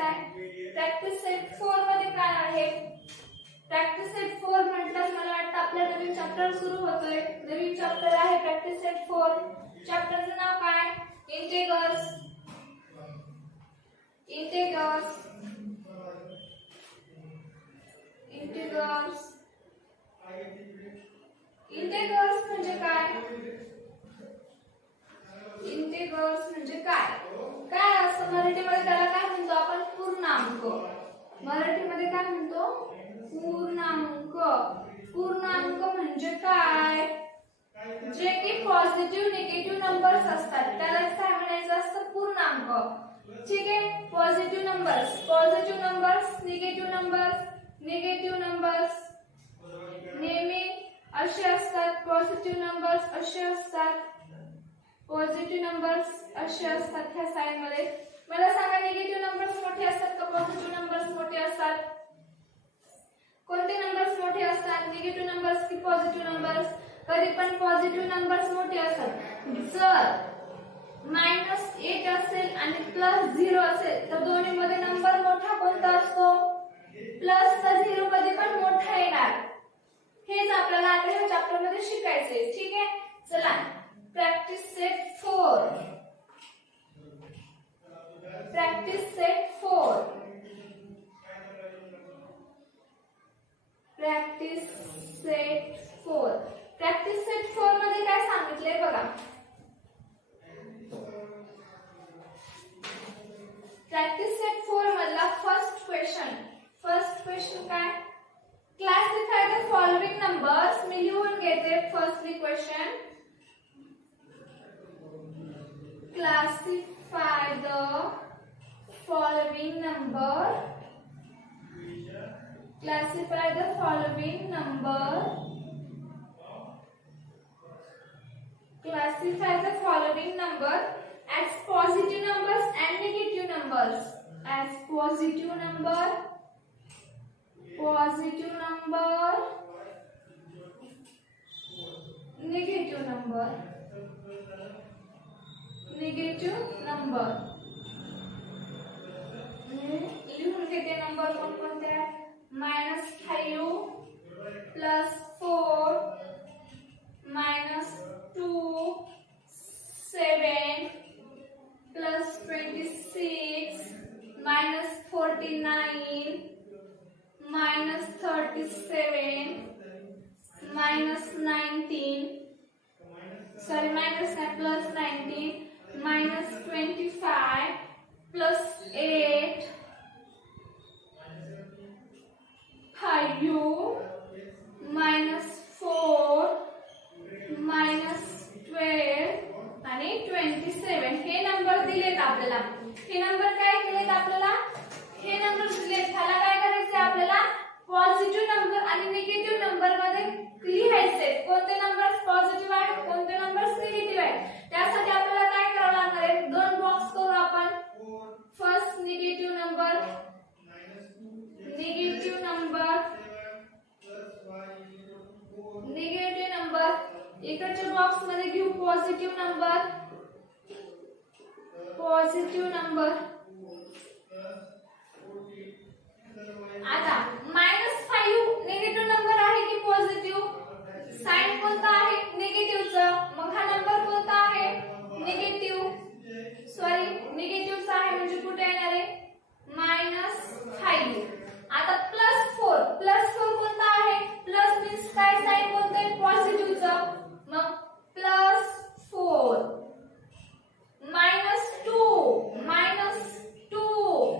करायचं आहे. Practice set 4 मध्ये काय आहे? प्रॅक्टिस सेट 4 म्हटल्यास मला वाटतं आपला नवीन चॅप्टर सुरू होतोय. नवीन चॅप्टर आहे प्रॅक्टिस सेट 4. चॅप्टरचं नाव काय? इंटिग्रल्स. इंटिग्रल्स. इंटिग्रल्स. इंटिग्रल्स म्हणजे काय? इंटिग्रल्स म्हणजे काय? काय असं मराठीमध्ये त्याला काय म्हणतो आपण? पूर्णांक. मराठीमध्ये काय म्हणतो? पूर्णांक. पूर्णांक म्हणजे काय? जे की पॉझिटिव्ह निगेटिव्ह नंबर्स असतात त्याला काय म्हणायचं असतं? पूर्णांक. ठीक आहे. Positive numbers, positive numbers, negative numbers, negative numbers नेहमी असे असतात. पॉझिटिव्ह नंबर्स असे असतात. पॉझिटिव्ह नंबर्स असे असतात ह्या साइड मध्ये. मला सांगा निगेटिव्ह नंबर्स मोठे असतात का पॉझिटिव्ह नंबर्स मोठे असतात? कोणते नंबर्स मोठे असतात? निगेटिव्ह नंबर्स की पॉझिटिव्ह नंबर्स? कधी पण पॉझिटिव्ह नंबर्स मोठे असतात. जर -8 असेल आणि +0 असेल तर दोन्ही मध्ये नंबर मोठा कोणता असतो? प्लसचा 0 कधी पण मोठा येणार. हेच आपल्याला आता या चॅप्टर मध्ये शिकायचंय. ठीक आहे. चला practice set 4. Practice set 4. Practice set 4. Practice set 4 मध्ये काय सांगितलंय बघा. प्रॅक्टिस सेट 4 मधला फर्स्ट क्वेश्चन. फर्स्ट क्वेश्चन काय? Classify the following numbers. मी लिहून घेते firstly question. Classify the following number. Classify the following number. Classify the following number as positive numbers and negative numbers. As positive number, positive number, negative number, negative number. लिहून घेते number कोणकोणते आहेत? -5, +4, -2, 7, +26, -49, -37, -19, sorry +19, -25, +8, 5, -4, -12 आणि 27 हे number दिलेत आपल्याला. हे number काय केलेत आपल्याला? हे नंबर दिलेत. ह्याला काय करायचे आपल्याला? पॉझिटिव्ह नंबर आणि निगेटिव्ह नंबर मध्ये लिहायचे. कोणते नंबर्स पॉझिटिव्ह आहेत, कोणते नंबर्स निगेटिव्ह आहेत. त्यासाठी आपल्याला काय करावं लागणार आहे? 2 बॉक्स करू आपण. First negative number, negative number, negative number. इकडच्या बॉक्स मध्ये घेऊ पॉझिटिव्ह नंबर. Positive number. आता -5 निगेटिव्ह नंबर आहे की पॉझिटिव्ह? साइन कोणता आहे? निगेटिव्हचा. मग हा नंबर कोणता आहे? निगेटिव्ह. सॉरी निगेटिव्हचा आहे म्हणजे कुठे येणार आहे? -5. आता +4. +4 कोणता आहे? प्लस मीन्स काय? साइन कोणतं आहे? पॉझिटिव्हचं. मग +4. -2.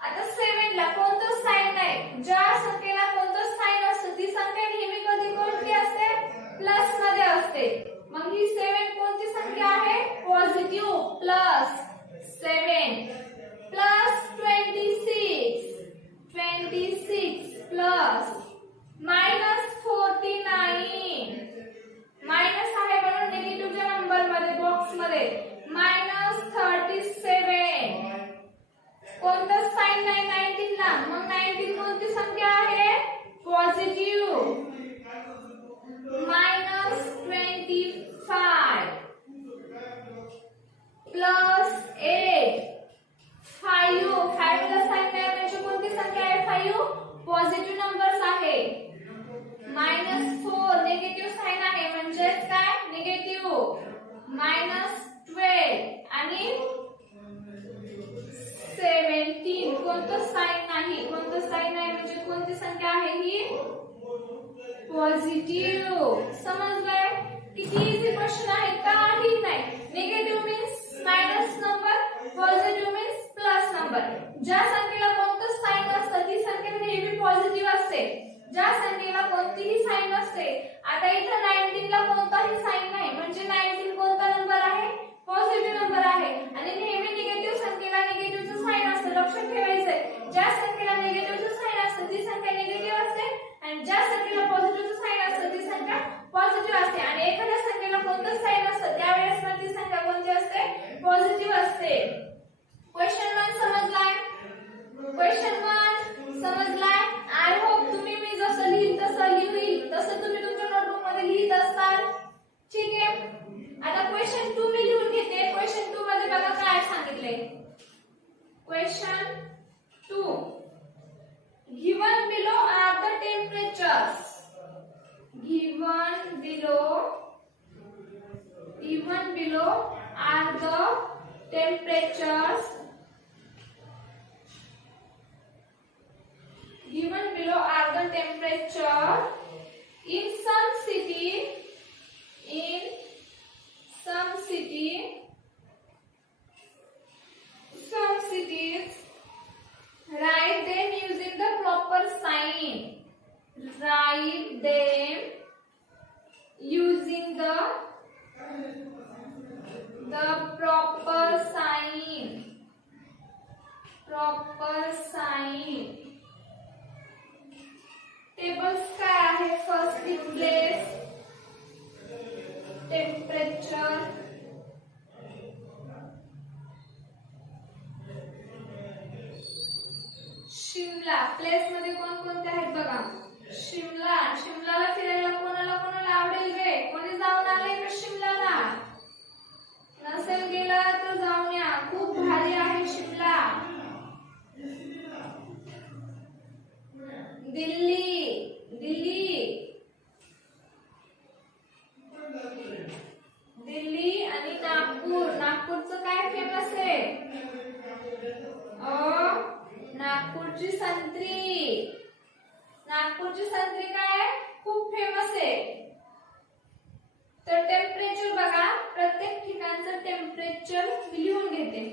आता 7 ला कोणतं साइन आहे? ज्या संख्येला कोणतं साइन असतं ती संख्या नेहमी कधी कोणती असते? प्लस मध्ये असते. मग ही 7 कोणती संख्या आहे? पॉझिटिव्ह. +7 +26. 26 प्लस -49. मायनस आहे म्हणून निगेटिव्हच्या नंबर मध्ये बॉक्स मध्ये -37. कोणतं साइन नाही 19 ला. मग 19 कोणती संख्या आहे? पॉझिटिव्ह. -25 +8. 5 ला -12 आणि 17 कोणतं साइन नाही. कोणतं साइन नाही म्हणजे कोणती संख्या आहे ही पॉझिटिव्ह. समजलंय? किती इझी क्वेश्चन आहे, काही नाही. Negative means minus number, positive means plus number. ज्या संख्येला कोणतं साइन असतं ती संख्या नेहमी पॉझिटिव्ह असते. ज्या संख्येला कोणतीही साइन नसते, आता इथं 19 ला कोणताही साइन नाही म्हणजे 19 कोणता नंबर आहे, पॉझिटिव्ह नंबर आहे. आणि नेहमी निगेटिव्ह संख्येला निगेटिव्हचं साइन असतं. लक्षात ठेवायचंय, ज्या संख्येला निगेटिव्हचं साइन असतं ती संख्या निगेटिव्ह असते आणि ज्या संख्येला पॉझिटिव्हचं साइन असतं ती संख्या पॉझिटिव्ह असते. आणि एखाद्या संख्येला कोणतं साइन असतं त्यावेळेस पण ती संख्या कोणती असते, पॉझिटिव्ह असते. क्वेश्चन 1 समजलाय? क्वेश्चन 1 समजलाय? आय होप तुम्ही मी जसं लिहिल तसं लिहिल तसं तुम्ही तुमच्या नोटबुक मध्ये लिहित असाल. ठीक आहे. आता क्वेश्चन 2 मी लिहून घेते. क्वेश्चन 2 मध्ये बघा काय सांगितले. Question 2 given below are the temperatures. Given below are the temperatures. Given below are the temperature in some city. In some cities, write them using the proper sign. Write them using the proper sign. Proper sign. Tables काय आहे? First in place temperature. Shimla. Place मध्ये कोण कोणते आहेत बघा. शिमला. शिमलाला फिरायला कोणाला आवडेल रे? कोणी जाऊन आले का शिमलाला? नसेल गेला तर जाऊन या, खूप भारी आहे शिमला. दिल्ली आणि नागपूर. नागपूरचं काय फेमस आहे? नागपूरची संत्री. नागपूरची संत्री काय खूप फेमस आहे. तर टेम्परेचर बघा, प्रत्येक ठिकाणचं टेम्परेचर लिहून घेते.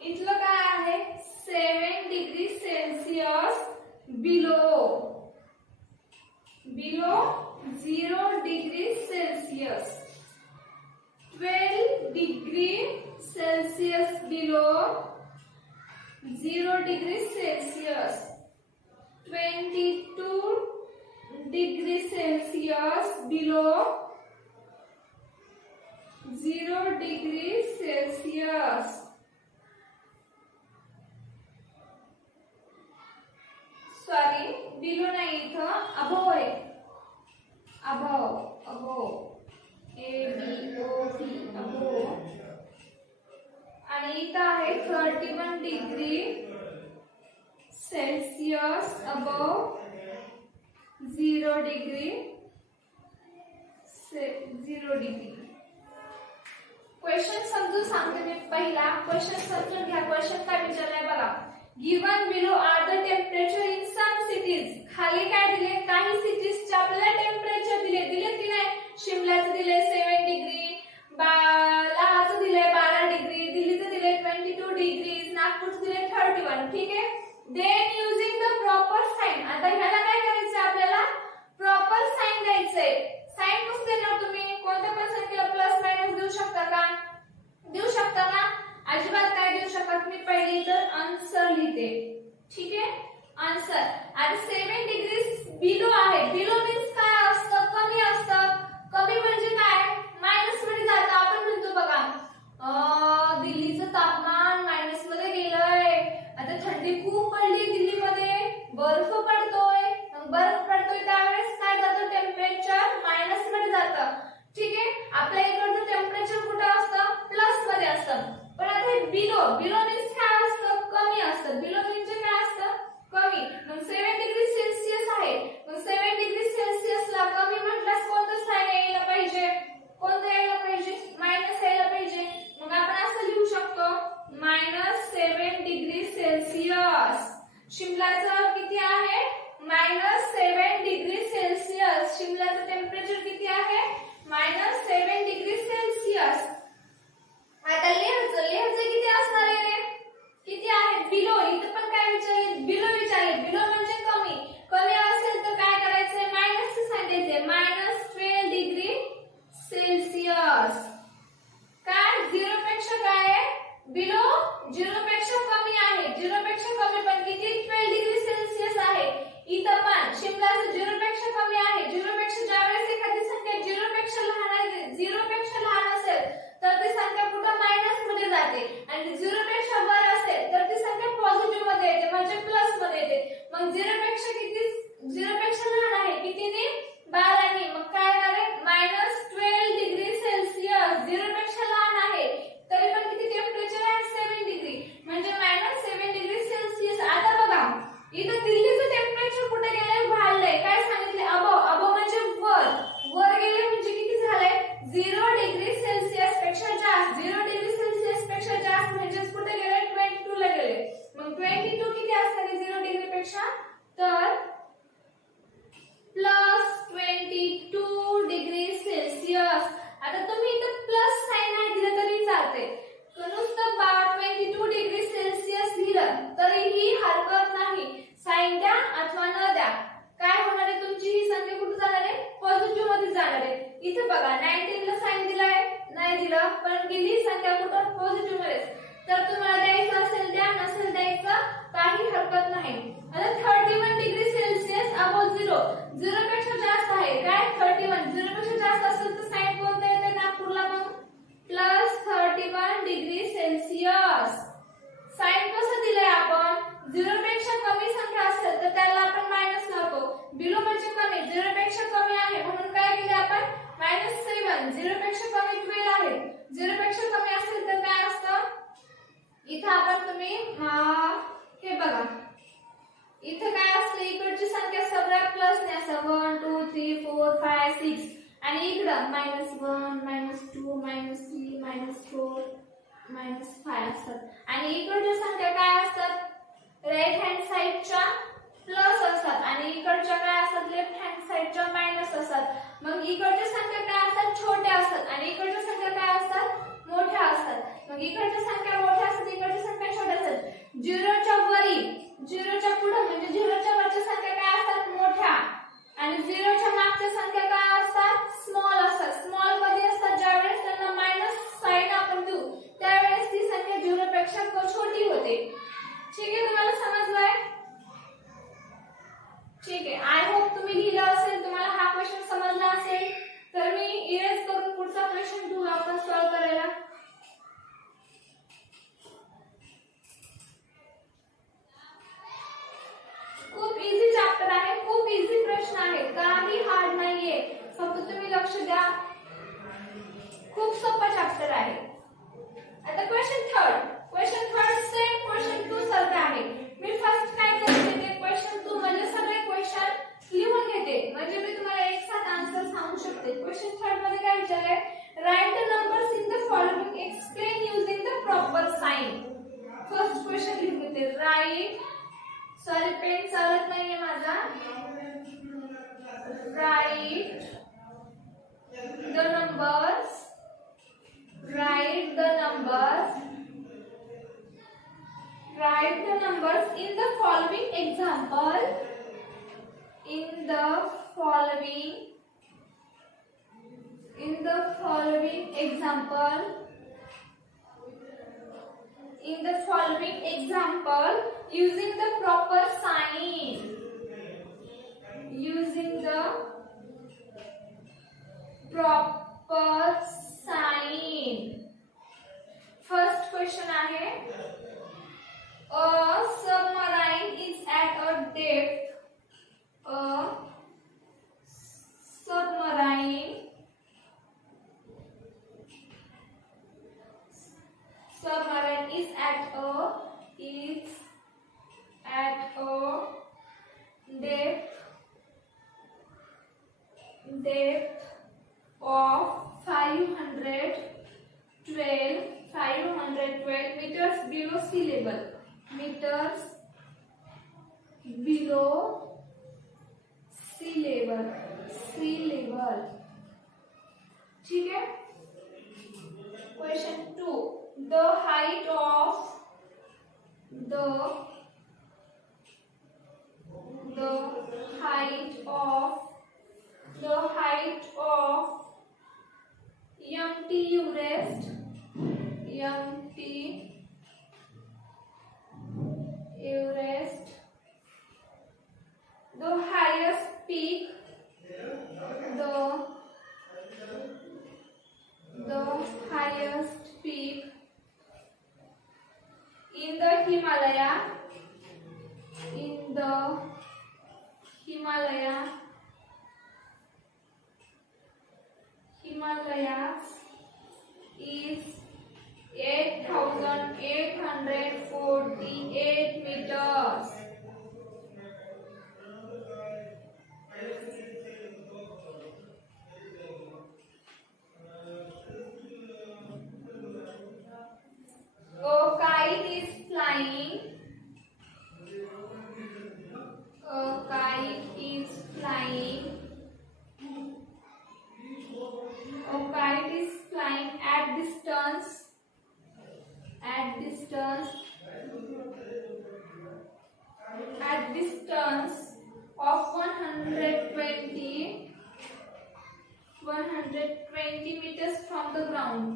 इथलं काय आहे? 7 degree Celsius below 0 degree Celsius. 12 degree Celsius below 0 degree Celsius. 22 degree Celsius below 0 degree Celsius. Sorry, below नाही, इथं अबोव आहे. Above ABOV above. आणि इथं आहे 31 degree Celsius above 0 degree. Question समजून सांगते मी. पहिला क्वेश्चन समजून घ्या. क्वेश्चन काय विचारलाय बघा. Given below are the temperature in some cities. खाली काय दिले? काही सिटीजचे आपल्याला टेम्परेचर दिले की नाही? शिमल्याचं दिले 7 डिग्री, लाहाचं दिले 12 डिग्री, दिल्लीचं दिले 22 डिग्री, नागपूरचं दिले 31. ठीक आहे. Then using the proper sign. आता ह्याला काय करायचं? आपल्याला प्रॉपर साइन द्यायचंय. साइन कसं देणार तुम्ही? कोणत्या पण संख्येला प्लस मायनस देऊ शकता का? देऊ शकता का? अजिबात काय देऊ शकत. मी पहिले तर आन्सर लिहिते. ठीक आहे. आन्सर. आता 7 डिग्री बिलो आहे. बिलो मीन्स काय असतं? कमी असतं. कमी म्हणजे काय? मायनस मध्ये जातं. आपण म्हणतो बघा, दिल्लीचं तापमान मायनस मध्ये गेलंय. आता थंडी खूप पडली दिल्लीमध्ये, बर्फ पडतोय. सेल्सियस. काय 0 पेक्षा काय आहे? बिलो 0 पेक्षा कमी आहे. 0 पेक्षा कमी पण किती? 12 डिग्री सेल्सियस आहे. इथं पण शिमलाचं 0 पेक्षा कमी आहे. 0 पेक्षा ज्यावेळेस एखादी संख्या 0 पेक्षा लहान आहे, 0 पेक्षा लहान असेल तर ती संख्या कुठं मायनस मध्ये जाते आणि 0 पेक्षा वर असेल तर ती संख्या पॉझिटिव्ह मध्ये येते म्हणजे प्लस मध्ये येते. मग 0 पेक्षा किती? 0 पेक्षा लहान आहे कितीने? 12 ने. मग काय येणार आहे? -12 डिग्री सेल्सियस. 0 पेक्षा लहान आहे तरी पण किती टेम्परेचर आहे? 7 डिग्री म्हणजे -7 डिग्री सेल्सियस. आता बघा इथं दिल्लीचं टेम्परेचर कुठे गेलंय? वाढलंय. काय सांगितले? अबो. अबो म्हणजे वर. वर गेले म्हणजे किती झालंय? 0 डिग्री सेल्सियस पेक्षा जास्त. 0 डिग्री सेल्सियस पेक्षा जास्त म्हणजे कुठे गेले? 22 ला गेले. मग 22 किती असणार आहे 0 डिग्री पेक्षा? तर +22 डिग्री सेल्सियस. आता तुम्ही इथं प्लस साइन नाही दिलं तरी चालते. नुसतं 22 डिग्री सेल्सियस लिहिलं तरीही हरकत नाही. साइन द्या अथवा न द्या. काय होणार आहे? तुमची ही संख्या कुठे जाणार आहे? पॉझिटिव्ह मध्ये जाणार आहे. इथे बघा 19 ला साइन दिलाय, नाही दिलं पण गेली संख्या कुठं? पॉझिटिव्ह मध्ये. तर तुम्हाला द्यायचं असेल द्या, नसेल द्यायचं काही हरकत नाही. आता 31 डिग्री सेल्सियस अबोव 0. 0 पेक्षा जास्त आहे. काय? 31. 0 पेक्षा जास्त असेल तर साइन कोणतं येते नागपूरला? मग +31 डिग्री सेल्सियस. साइन कसं दिलंय आपण? 0 पेक्षा कमी संख्या असेल तर त्याला आपण मायनस लावतो. बिलो म्हणजे कमी. 0 पेक्षा कमी आहे म्हणून काय केले आपण? -7. 0 पेक्षा कमी 12 आहे. 0 पेक्षा कमी असेल तर काय असतं? इथं आपण तुम्ही हे बघा इथं काय असतं? इकडची संख्या सगळ्या प्लस ने असं 1 2 3 4 5 6 आणि इकडं -1 -2 -3 -4 -5 असतात. आणि इकडच्या संख्या काय असतात? राईट हँड साइडच्या प्लस असतात आणि इकडच्या काय असतात? लेफ्ट हँड साइडच्या मायनस असतात. मग इकडच्या संख्या काय असतात? छोट्या असतात आणि इकडच्या संख्या काय असतात? मोठ्या असतात. मग इकडच्या संख्या मोठ्या असतात, इकडच्या संख्या छोट्या असतात. 0 च्या वरी, 0 च्या पुढे म्हणजे 0 च्या वरच्या संख्या काय असतात? मोठ्या आणि 0 च्या मागच्या संख्या काय असतात? स्मॉल असतात. स्मॉल कधी असतात? ज्यावेळेस त्यांना मायनस साइन आपण देऊ त्यावेळेस ती संख्या 0 पेक्षा छोटी होते. ठीक आहे, तुम्हाला समजलंय? ठीक आहे. आय होप तुम्ही लिहिलं असेल, तुम्हाला हा क्वेश्चन समजला असेल. तर मी इरेज करून पुढचा क्वेश्चन घेऊ आपण सॉल्व करायला. खूप इझी चॅप्टर आहे, खूप इझी प्रश्न आहे, काही हार्ड नाहीये. फक्त तुम्ही लक्ष द्या. खूप सोपा चॅप्टर आहे. आता क्वेश्चन थर्ड सेम क्वेश्चन 2 सारखं आहे. मी फर्स्ट काय करते ते क्वेश्चन 2 म्हणजे सगळे क्वेश्चन लिहून घेते म्हणजे मी तुम्हाला एक साथ आन्सर सांगू शकते. क्वेश्चन थर्ड मध्ये काय विचारलंय? Write the numbers in the following, explain using the proper sign. First question लिहून घेते. राइट, सॉरी पेन चालत नाहीये माझा. Write the numbers, write the numbers in the following example. In the following example using the proper sign. First question आहे. A submarine is at a depth. A submarine is at a depth of 512 meters below sea level. sea level. ठीक है. Question 2. The height of Everest, Everest, the highest peak, the highest peak in the Himalayas is 8,848 meters. A kite is flying. A kite is flying. A kite is flying at distance of 120 meters from the ground.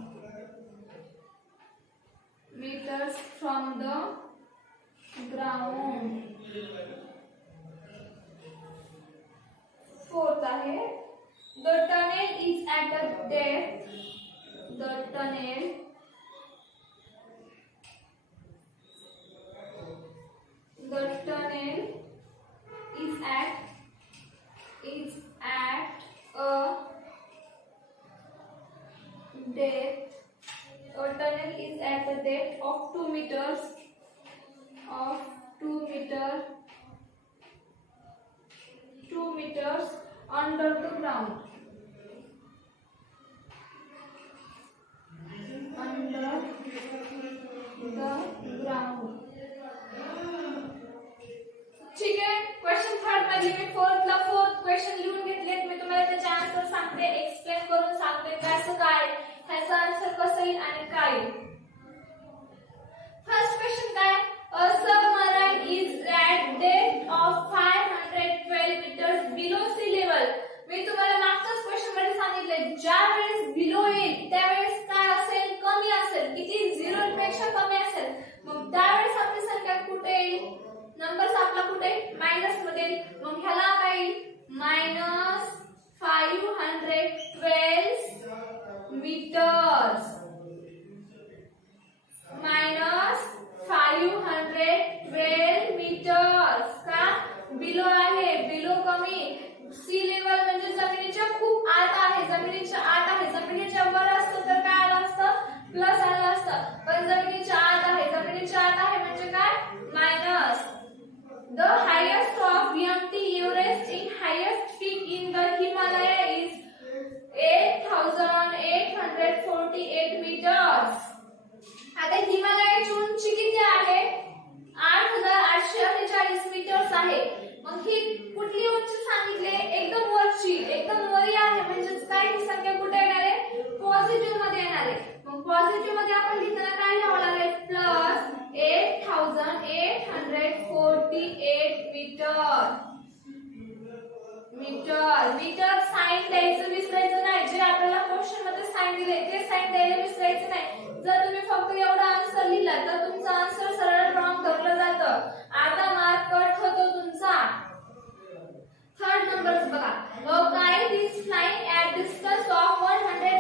Fourth आहे, the tunnel is at a depth. The tunnel is at a depth. A tunnel is at a depth of 2 meters. Under the ground. ठीक आहे, question third मध्ये मी fourth question लिहून घेतलेत. मी तुम्हाला त्याचे answer सांगते, explain करून सांगते कसं काय, ह्याचा आन्सर कसं येईल आणि काय. फर्स्ट क्वेश्चन काय, a submarine is at depth of 512 meters below sea level. मी तुम्हाला मागच्याच क्वेश्चन मध्ये सांगितले, ज्या वेळेस बिलो येईल त्यावेळेस काय असेल, कमी असेल. किती? 0 पेक्षा कमी असेल. मग त्यावेळेस आपली संख्या कुठे येईल, नंबर्स आपला कुठे मायनस मध्ये. मग ह्याला काय येईल, -512 meters. -512 meters. का? बिलो आहे, बिलो कमी. सी लेवल म्हणजे जमिनीच्या खूप आत आहे, जमिनीच्या आत आहे. जमिनीच्या वर असतं तर काय आलं असतं, प्लस आलं असतं. पण जमिनीच्या आत आहे, जमिनीच्या आत आहे म्हणजे काय, minus. The highest of Mount Everest in highest peak in the Himalaya is 8,848 meters. आता हिमालयाची उंची किती आहे, 8,848 मीटर्स आहे. मग ही कुठली उंची सांगितले, एकदम वरची, एकदम वरी आहे. म्हणजे काय, ही संख्या कुठे येणार आहे, पॉझिटिव्ह मध्ये येणार आहे. मग पॉझिटिव्ह मध्ये आपण लिहिताना काय लिहावं लागेल, प्लस 8,848 मीटर साइन द्यायचं विसरायचं नाही. जे आपल्याला क्वेश्चन मध्ये साइन दिले ते साइन द्यायला विसरायचं नाही. जर तुम्ही फक्त एवढा आन्सर लिहिला तर तुमचा आन्सर सरळ रॉंग धरलं जातं, अर्धा मार्क कट होतो तुमचा. थर्ड नंबर बघा, a kite is flying at distance of 120